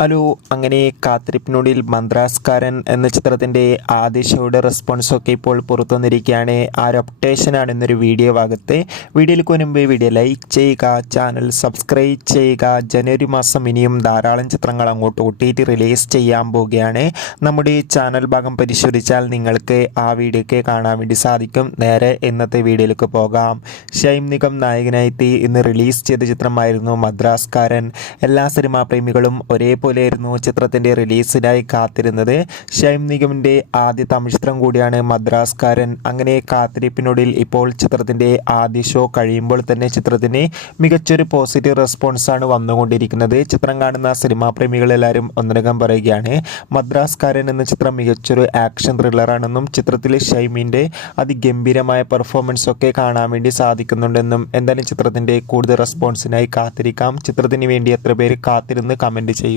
Hello, അങ്ങനെ കാത്തിരിപ്പിനൊടുവിൽ മദ്രാസ്കാരൻ എന്ന ചിത്രത്തിൻ്റെ ആദ്യ ഷോയുടെ റെസ്പോൺസൊക്കെ ഇപ്പോൾ പുറത്തു വന്നിരിക്കുകയാണ്. ആ ഒരു അപ്ഡേഷനാണ് ഇന്നൊരു വീഡിയോ ഭാഗത്ത്. വീഡിയോയിലേക്ക് മുൻപ് വീഡിയോ ലൈക്ക് ചെയ്യുക, ചാനൽ സബ്സ്ക്രൈബ് ചെയ്യുക. ജനുവരി മാസം ഇനിയും ധാരാളം ചിത്രങ്ങൾ അങ്ങോട്ട് OTT റിലീസ് ചെയ്യാൻ പോവുകയാണ്. നമ്മുടെ ഈ ചാനൽ ഭാഗം പരിശോധിച്ചാൽ നിങ്ങൾക്ക് ആ വീഡിയോയ്ക്ക് കാണാൻ വേണ്ടി സാധിക്കും. നേരെ ഇന്നത്തെ വീഡിയോയിലേക്ക് പോകാം. ഷൈം നിഗം നായകനായിട്ട് ഇന്ന് റിലീസ് ചെയ്ത ചിത്രമായിരുന്നു മദ്രാസ്കാരൻ. എല്ലാ സിനിമാ പ്രേമികളും ഒരേപോലെയായിരുന്നു ചിത്രത്തിൻ്റെ റിലീസിനായി കാത്തിരുന്നത്. ഷൈം നിഗമിൻ്റെ ആദ്യ തമിഴ് ചിത്രം കൂടിയാണ് മദ്രാസ്കാരൻ. അങ്ങനെ കാത്തിരിപ്പിനൊടുവിൽ ഇപ്പോൾ ചിത്രത്തിൻ്റെ ആദ്യ ഷോ കഴിയുമ്പോൾ തന്നെ ചിത്രത്തിന് മികച്ചൊരു പോസിറ്റീവ് റെസ്പോൺസാണ് വന്നുകൊണ്ടിരിക്കുന്നത്. ചിത്രം കാണുന്ന സിനിമാ പ്രേമികളെല്ലാവരും ഒന്നടങ്കം പറയുകയാണ് മദ്രാസ്കാരൻ എന്ന ചിത്രം മികച്ചൊരു ആക്ഷൻ ത്രില്ലറാണെന്നും ചിത്രത്തിൽ ഷൈമിൻ്റെ അതിഗംഭീരമായ പെർഫോമൻസ് ഒക്കെ കാണാൻ വേണ്ടി സാധിക്കുന്നുണ്ടെന്നും എന്തായാലും ചിത്രത്തിൻ്റെ കൂടുതൽ റെസ്പോൺസിനായി കാത്തിരിക്കാം. ചിത്രത്തിന് വേണ്ടി എത്ര പേര് കാത്തിരുന്ന് കമൻറ്റ് ചെയ്യും.